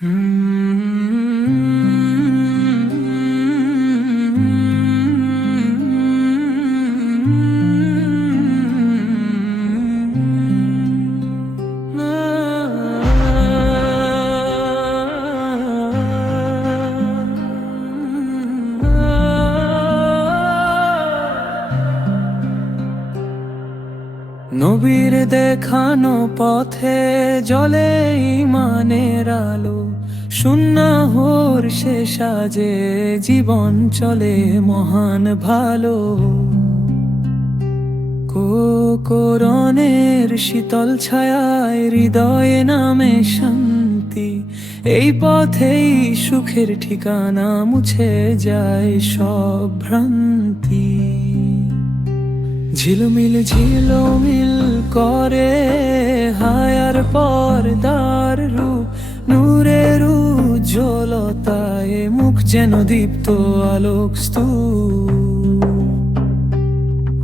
নবীর দেখানো পথে জলে ইমানের আলো, সুন্নাহর সে সাজে জীবন চলে মহান ভালো। কোরনের শীতল ছায়ায় হৃদয়ে নামে শান্তি, এই পথেই সুখের ঠিকানা মুছে যায় সব ভ্রান্তি। ঝিলমিল ঝিলমিল করে হায়ার পর্দার রূপ, নূরের উজ্জ্বলতায় মুখ যেন দীপ্ত আলোক স্তূপ।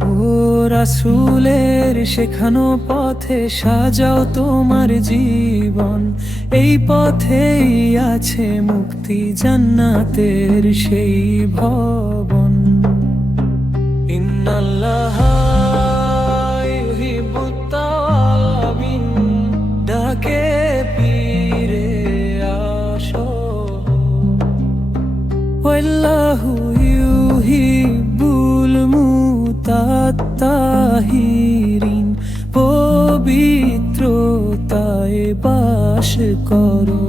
ও রাসুলের শেখানো পথে সাজাও তোমার জীবন, এই পথেই আছে মুক্তি জান্নাতের সেই ভবন। ইন্নাল্লাহ ইউহিব্বুত তাওয়াবিন ডাকে ফিরে আসো। ওয়াল্লাহু ইউহিব্বুল মুতাত্তাহিরিন পবিত্রতায় বাস করো।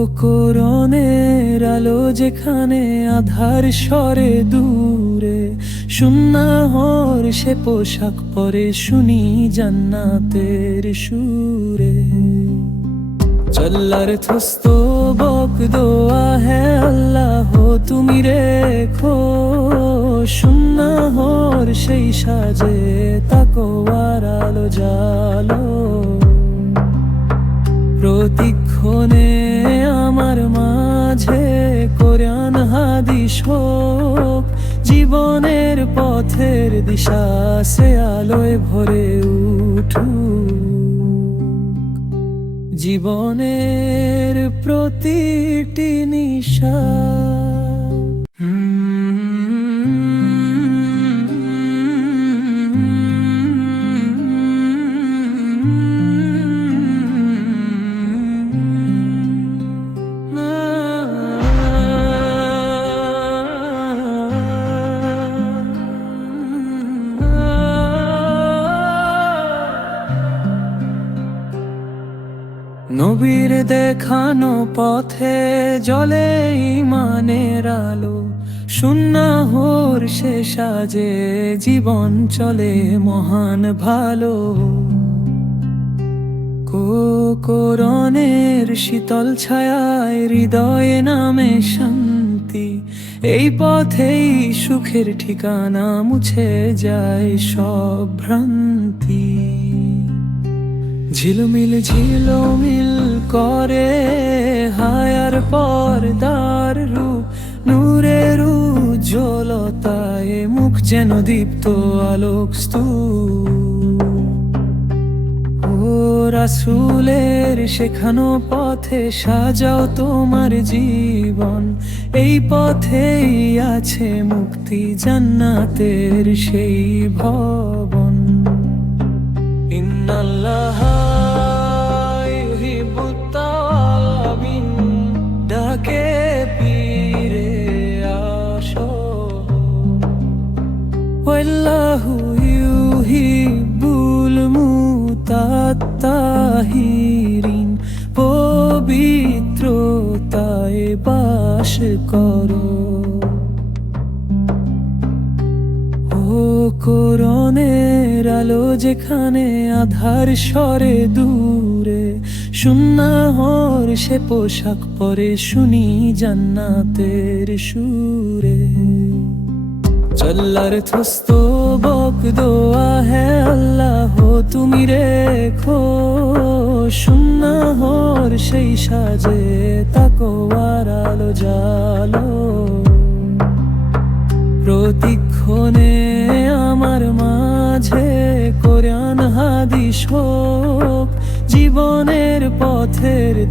ও কোরনের আলো যেখানে আধার সরে দূরে, সুন্নাহর সে পোশাক পরে শুনি জান্নাতের সুরে। চল্লার থস্ত বক দোয়া হে আল্লাহ, তুমি রেখো, সুন্নাহর সেই সাজে তাকোয়ার আলো জালো প্রতিক্ষণে হোক জীবনের পথের দিশা সে আলোয় ভরে উঠু জীবনের প্রতিটি নিশা দেখানো পথে জলে ইমানের আলো সুন্নাহর সে সাজে জীবন চলে মহান ভালো। কোরনের শীতল ছায়ায় হৃদয়ে নামে শান্তি, এই পথেই সুখের ঠিকানা মুছে যায় সব ভ্রান্তি। ঝিলমিল ঝিলমিল করে হায়ার পর্দার রূপ, নূরের উজ্জ্বলতায় মুখ যেন দীপ্ত আলোক স্তূপ। ও রাসুলের শেখানো পথে সাজাও তোমার জীবন, এই পথেই আছে মুক্তি জান্নাতের সেই ভবন। মুতাত্তাহিরিন পবিত্রতায় বাস করো। ও কোরনের আলো যেখানে আধার সরে দূরে। সুন্নাহর সে পোশাক পরে শুনি জান্নাতের সুরে। চল্লার থস্ত বক দোয়া হে আল্লাহ, তুমি রেখো। সুন্নাহর সেই সাজে তাকোয়ার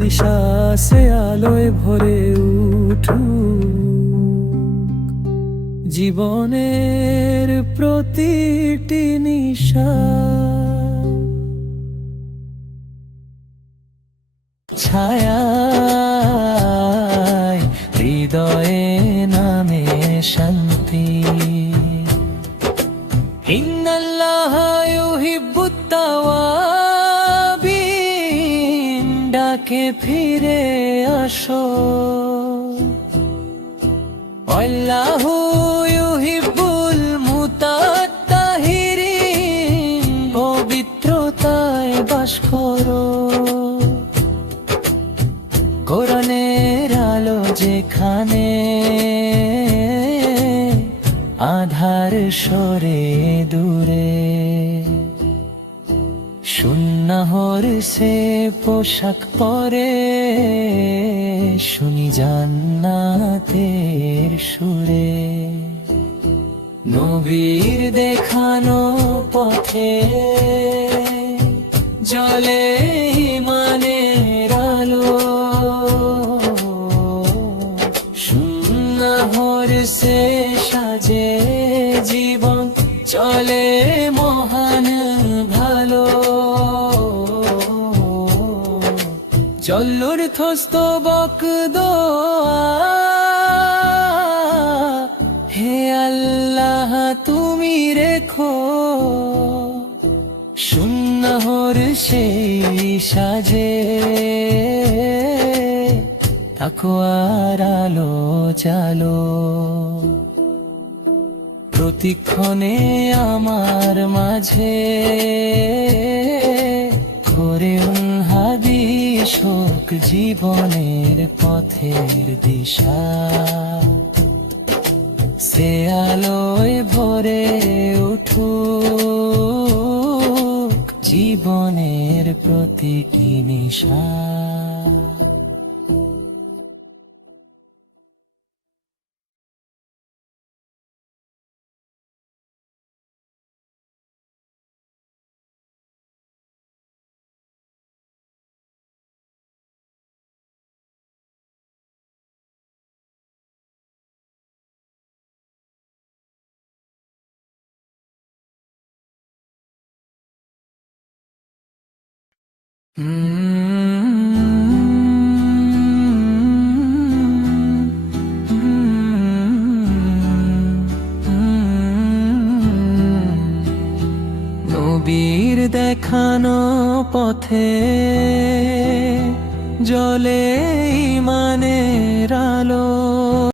পথের আলোয় ভরে উঠু জীবনের প্রতিটি নিশা। ছায়ায় হৃদয়ে নামে শান্তি। ইন্নাল্লাহ ইউহিব্বুত তাওয়াবিন ফিরে আসো। আল্লাহু ইউহিব্বুল মুতাত্তাহিরিন পবিত্রতায় বাস করো। কোরআনের আলো যেখানে আধার সরে দূরে। সুন্নাহর সে পোশাক পরে, শুনি জান্নাতের সুরে। নবীর দেখানো পথে, জলে ইমানের আলো। সুন্নাহর সে সাজে জীবন, চলে মহান চল্লুর থস্ত বক দোয়া হে আল্লাহ, তুমি রেখো। সুন্নহর সেই সাজে। তাকুয়ার আলো চালো। প্রতিক্ষণে আমার মাঝে। করে শোক জীবনের পথের দিশা। সে আলোয় ভরে উঠুক জীবনের প্রতিটি নিশা। নবীর দেখানো পথে জলে মানে আলো।